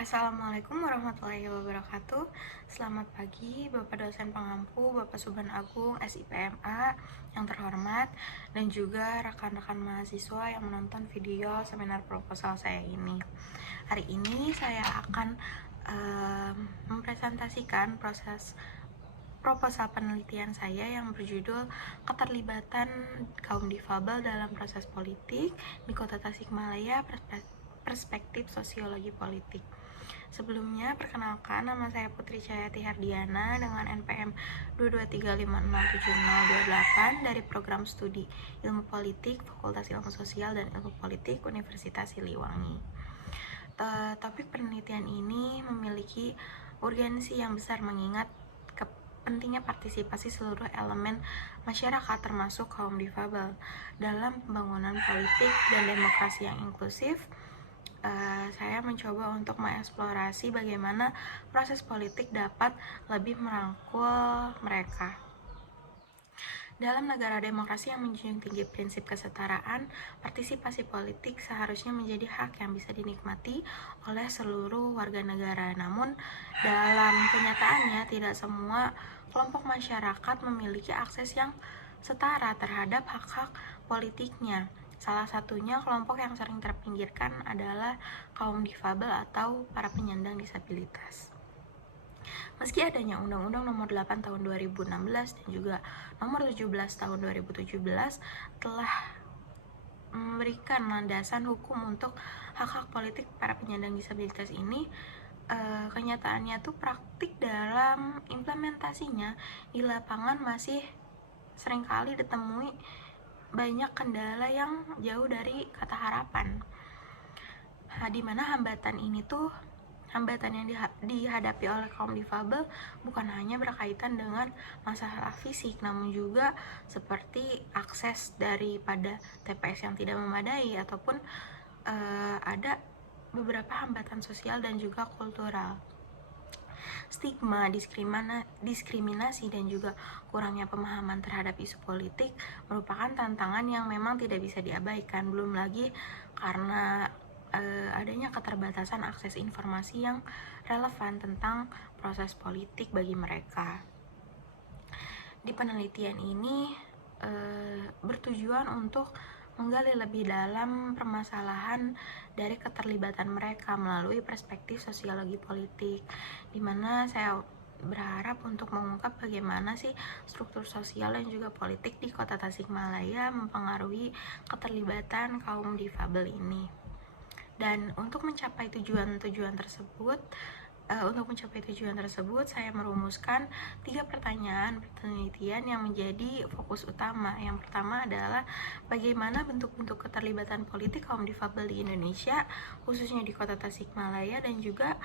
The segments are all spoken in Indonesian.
Assalamualaikum warahmatullahi wabarakatuh. Selamat pagi Bapak dosen pengampu, Bapak Subhan Agung, SIPMA yang terhormat, dan juga rekan-rekan mahasiswa yang menonton video seminar proposal saya ini. Hari ini saya akan mempresentasikan proses proposal penelitian saya yang berjudul Keterlibatan Kaum Difabel dalam Proses Politik di Kota Tasikmalaya, Perspektif Sosiologi Politik. Sebelumnya, perkenalkan, nama saya Putri Cayati Hardiana dengan NPM 223567028 dari Program Studi Ilmu Politik, Fakultas Ilmu Sosial dan Ilmu Politik, Universitas Siliwangi. Topik penelitian ini memiliki urgensi yang besar mengingat pentingnya partisipasi seluruh elemen masyarakat termasuk kaum difabel dalam pembangunan politik dan demokrasi yang inklusif. Saya mencoba untuk mengeksplorasi bagaimana proses politik dapat lebih merangkul mereka. Dalam negara demokrasi yang menjunjung tinggi prinsip kesetaraan, partisipasi politik seharusnya menjadi hak yang bisa dinikmati oleh seluruh warga negara. Namun, dalam kenyataannya tidak semua kelompok masyarakat memiliki akses yang setara terhadap hak-hak politiknya. Salah satunya kelompok yang sering terpinggirkan adalah kaum difabel atau para penyandang disabilitas. Meski adanya Undang-Undang Nomor 8 Tahun 2016 dan juga Nomor 17 Tahun 2017 telah memberikan landasan hukum untuk hak-hak politik para penyandang disabilitas ini, kenyataannya tuh praktik dalam implementasinya di lapangan masih seringkali ditemui banyak kendala yang jauh dari kata harapan. Di mana hambatan yang dihadapi oleh kaum difabel bukan hanya berkaitan dengan masalah fisik, namun juga seperti akses daripada TPS yang tidak memadai ataupun ada beberapa hambatan sosial dan juga kultural. Stigma, diskriminasi, dan juga kurangnya pemahaman terhadap isu politik merupakan tantangan yang memang tidak bisa diabaikan, belum lagi karena adanya keterbatasan akses informasi yang relevan tentang proses politik bagi mereka. Di penelitian ini bertujuan untuk menggali lebih dalam permasalahan dari keterlibatan mereka melalui perspektif sosiologi politik, di mana saya berharap untuk mengungkap bagaimana sih struktur sosial dan juga politik di Kota Tasikmalaya mempengaruhi keterlibatan kaum difabel ini. Dan untuk mencapai tujuan tersebut, saya merumuskan 3 pertanyaan penelitian yang menjadi fokus utama. Yang pertama adalah bagaimana bentuk-bentuk keterlibatan politik kaum difabel di Indonesia, khususnya di Kota Tasikmalaya, dan juga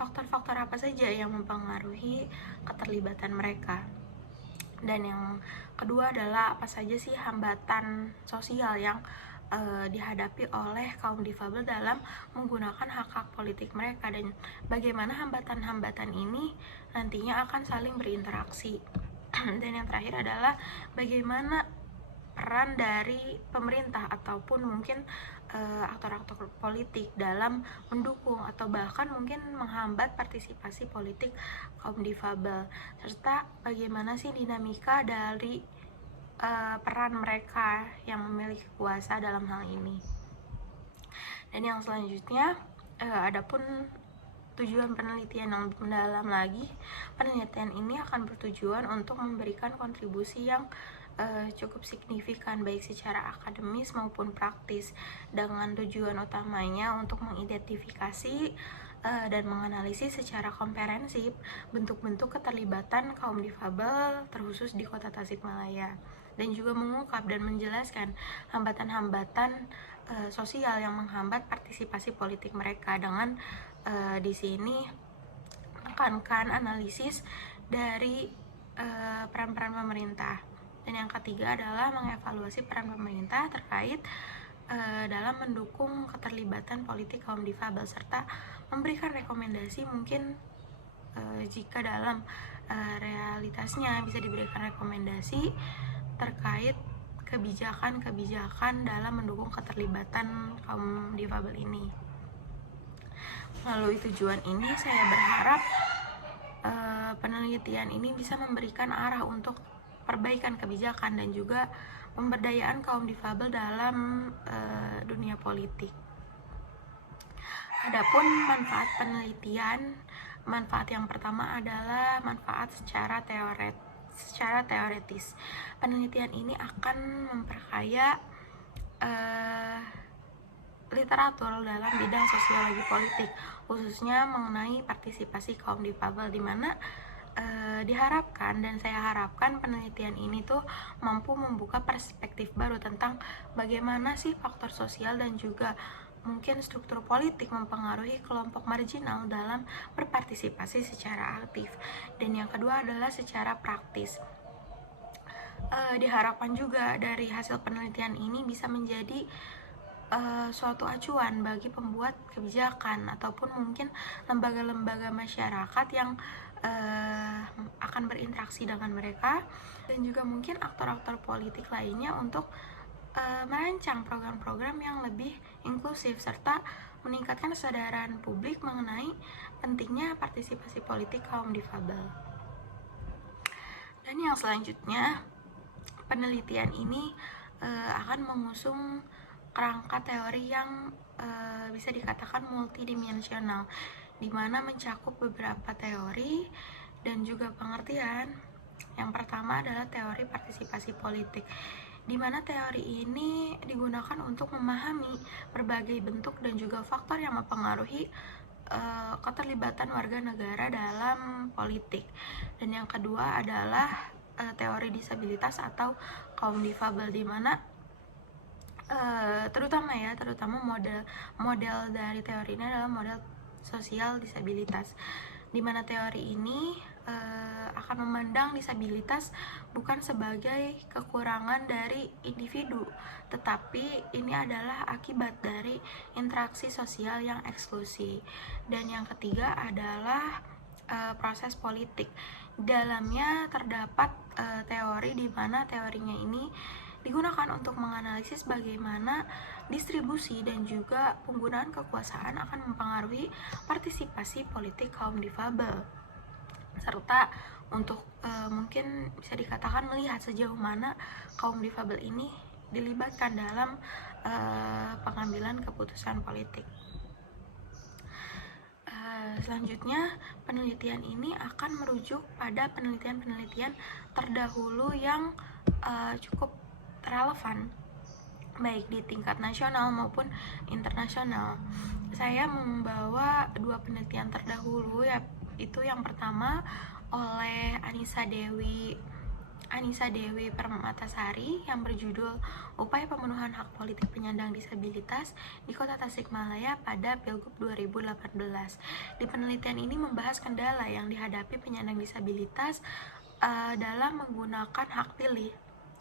faktor-faktor apa saja yang mempengaruhi keterlibatan mereka. Dan yang kedua adalah apa saja sih hambatan sosial yang dihadapi oleh kaum difabel dalam menggunakan hak-hak politik mereka, dan bagaimana hambatan-hambatan ini nantinya akan saling berinteraksi. Dan yang terakhir adalah bagaimana peran dari pemerintah ataupun mungkin aktor-aktor politik dalam mendukung atau bahkan mungkin menghambat partisipasi politik kaum difabel, serta bagaimana sih dinamika dari peran mereka yang memiliki kuasa dalam hal ini. Dan yang selanjutnya, adapun tujuan penelitian yang lebih mendalam lagi, penelitian ini akan bertujuan untuk memberikan kontribusi yang cukup signifikan baik secara akademis maupun praktis, dengan tujuan utamanya untuk mengidentifikasi dan menganalisis secara komprehensif bentuk-bentuk keterlibatan kaum difabel terkhusus di Kota Tasikmalaya, dan juga mengungkap dan menjelaskan hambatan-hambatan sosial yang menghambat partisipasi politik mereka, dengan di sini menekankan analisis dari peran-peran pemerintah. Dan yang ketiga adalah mengevaluasi peran pemerintah terkait dalam mendukung keterlibatan politik kaum difabel, serta memberikan rekomendasi mungkin jika dalam realitasnya bisa diberikan rekomendasi terkait kebijakan dalam mendukung keterlibatan kaum difabel ini. Melalui tujuan ini saya berharap penelitian ini bisa memberikan arah untuk perbaikan kebijakan dan juga pemberdayaan kaum difabel dalam dunia politik. Adapun manfaat penelitian, manfaat yang pertama adalah manfaat secara teoretis. Penelitian ini akan memperkaya literatur dalam bidang sosiologi politik, khususnya mengenai partisipasi kaum difabel, di mana diharapkan dan saya harapkan penelitian ini tuh mampu membuka perspektif baru tentang bagaimana sih faktor sosial dan juga mungkin struktur politik mempengaruhi kelompok marginal dalam berpartisipasi secara aktif. Dan yang kedua adalah secara praktis. Diharapkan juga dari hasil penelitian ini bisa menjadi suatu acuan bagi pembuat kebijakan ataupun mungkin lembaga-lembaga masyarakat yang akan berinteraksi dengan mereka, dan juga mungkin aktor-aktor politik lainnya untuk merancang program-program yang lebih inklusif serta meningkatkan kesadaran publik mengenai pentingnya partisipasi politik kaum difabel. Dan yang selanjutnya, penelitian ini akan mengusung kerangka teori yang bisa dikatakan multidimensional, di mana mencakup beberapa teori dan juga pengertian. Yang pertama adalah teori partisipasi politik, di mana teori ini digunakan untuk memahami berbagai bentuk dan juga faktor yang mempengaruhi keterlibatan warga negara dalam politik. Dan yang kedua adalah teori disabilitas atau kaum difabel, di mana terutama model dari teori ini adalah model sosial disabilitas, di mana teori ini akan memandang disabilitas bukan sebagai kekurangan dari individu, tetapi ini adalah akibat dari interaksi sosial yang eksklusi. Dan yang ketiga adalah proses politik. Dalamnya terdapat teori di mana teorinya ini digunakan untuk menganalisis bagaimana distribusi dan juga penggunaan kekuasaan akan mempengaruhi partisipasi politik kaum difabel, serta untuk mungkin bisa dikatakan melihat sejauh mana kaum difabel ini dilibatkan dalam pengambilan keputusan politik. Selanjutnya, penelitian ini akan merujuk pada penelitian-penelitian terdahulu yang cukup relevan baik di tingkat nasional maupun internasional. Saya membawa dua penelitian terdahulu, yaitu yang pertama oleh Anissa Dewi Permatasari yang berjudul Upaya Pemenuhan Hak Politik Penyandang Disabilitas di Kota Tasikmalaya pada Pilgub 2018. Di penelitian ini membahas kendala yang dihadapi penyandang disabilitas dalam menggunakan hak pilih,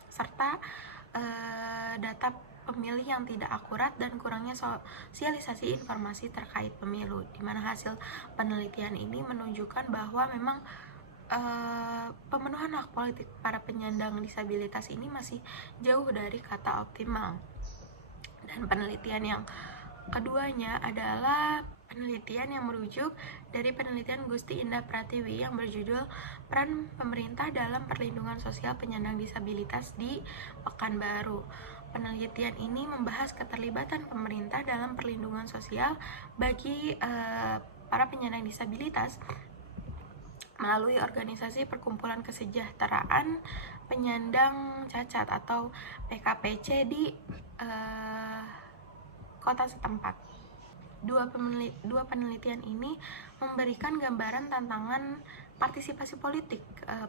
serta data pemilih yang tidak akurat dan kurangnya sosialisasi informasi terkait pemilu, di mana hasil penelitian ini menunjukkan bahwa memang pemenuhan hak politik para penyandang disabilitas ini masih jauh dari kata optimal. Dan penelitian yang keduanya adalah penelitian yang merujuk dari penelitian Gusti Indah Pratiwi yang berjudul Peran Pemerintah dalam Perlindungan Sosial Penyandang Disabilitas di Pekanbaru. Penelitian ini membahas keterlibatan pemerintah dalam perlindungan sosial bagi para penyandang disabilitas melalui organisasi Perkumpulan Kesejahteraan Penyandang Cacat atau PKPC di kota setempat. Dua penelitian ini memberikan gambaran tantangan partisipasi politik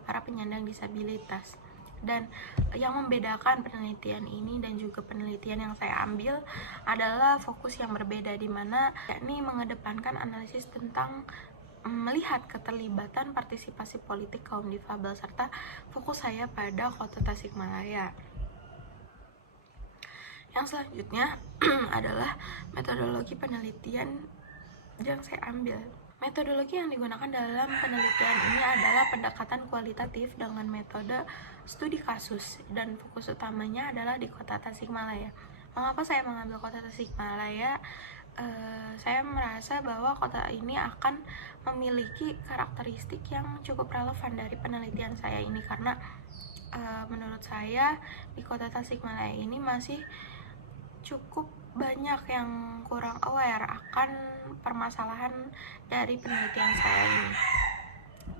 para penyandang disabilitas. Dan yang membedakan penelitian ini dan juga penelitian yang saya ambil adalah fokus yang berbeda, di mana yakni mengedepankan analisis tentang melihat keterlibatan partisipasi politik kaum difabel, serta fokus saya pada Kota Tasikmalaya. Yang selanjutnya adalah metodologi penelitian yang saya ambil. Metodologi yang digunakan dalam penelitian ini adalah pendekatan kualitatif dengan metode studi kasus, dan fokus utamanya adalah di Kota Tasikmalaya. Mengapa saya mengambil kota Tasikmalaya? Saya merasa bahwa kota ini akan memiliki karakteristik yang cukup relevan dari penelitian saya ini, karena menurut saya di kota Tasikmalaya ini masih cukup banyak yang kurang aware akan permasalahan dari penelitian saya ini.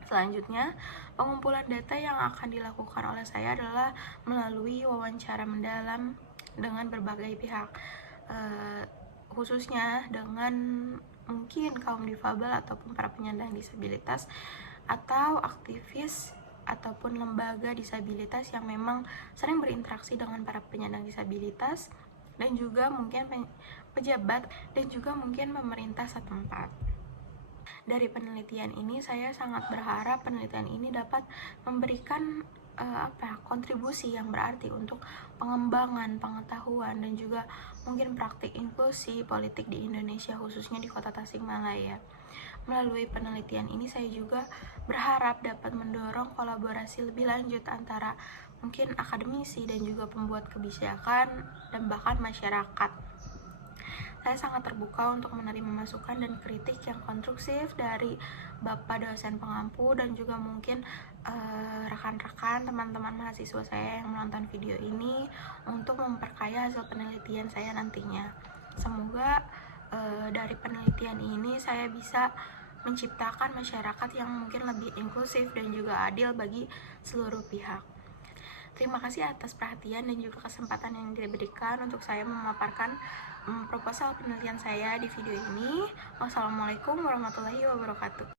Selanjutnya, pengumpulan data yang akan dilakukan oleh saya adalah melalui wawancara mendalam dengan berbagai pihak, khususnya dengan mungkin kaum difabel ataupun para penyandang disabilitas atau aktivis ataupun lembaga disabilitas yang memang sering berinteraksi dengan para penyandang disabilitas, dan juga mungkin pejabat dan juga mungkin pemerintah setempat. Dari penelitian ini saya sangat berharap penelitian ini dapat memberikan kontribusi yang berarti untuk pengembangan pengetahuan dan juga mungkin praktik inklusi politik di Indonesia, khususnya di kota Tasikmalaya. Melalui penelitian ini saya juga berharap dapat mendorong kolaborasi lebih lanjut antara mungkin akademisi dan juga pembuat kebijakan dan bahkan masyarakat. Saya sangat terbuka untuk menerima masukan dan kritik yang konstruktif dari Bapak dosen pengampu dan juga mungkin rekan-rekan teman-teman mahasiswa saya yang menonton video ini untuk memperkaya hasil penelitian saya nantinya. Semoga dari penelitian ini saya bisa menciptakan masyarakat yang mungkin lebih inklusif dan juga adil bagi seluruh pihak. Terima kasih atas perhatian dan juga kesempatan yang diberikan untuk saya memaparkan proposal penelitian saya di video ini. Wassalamualaikum warahmatullahi wabarakatuh.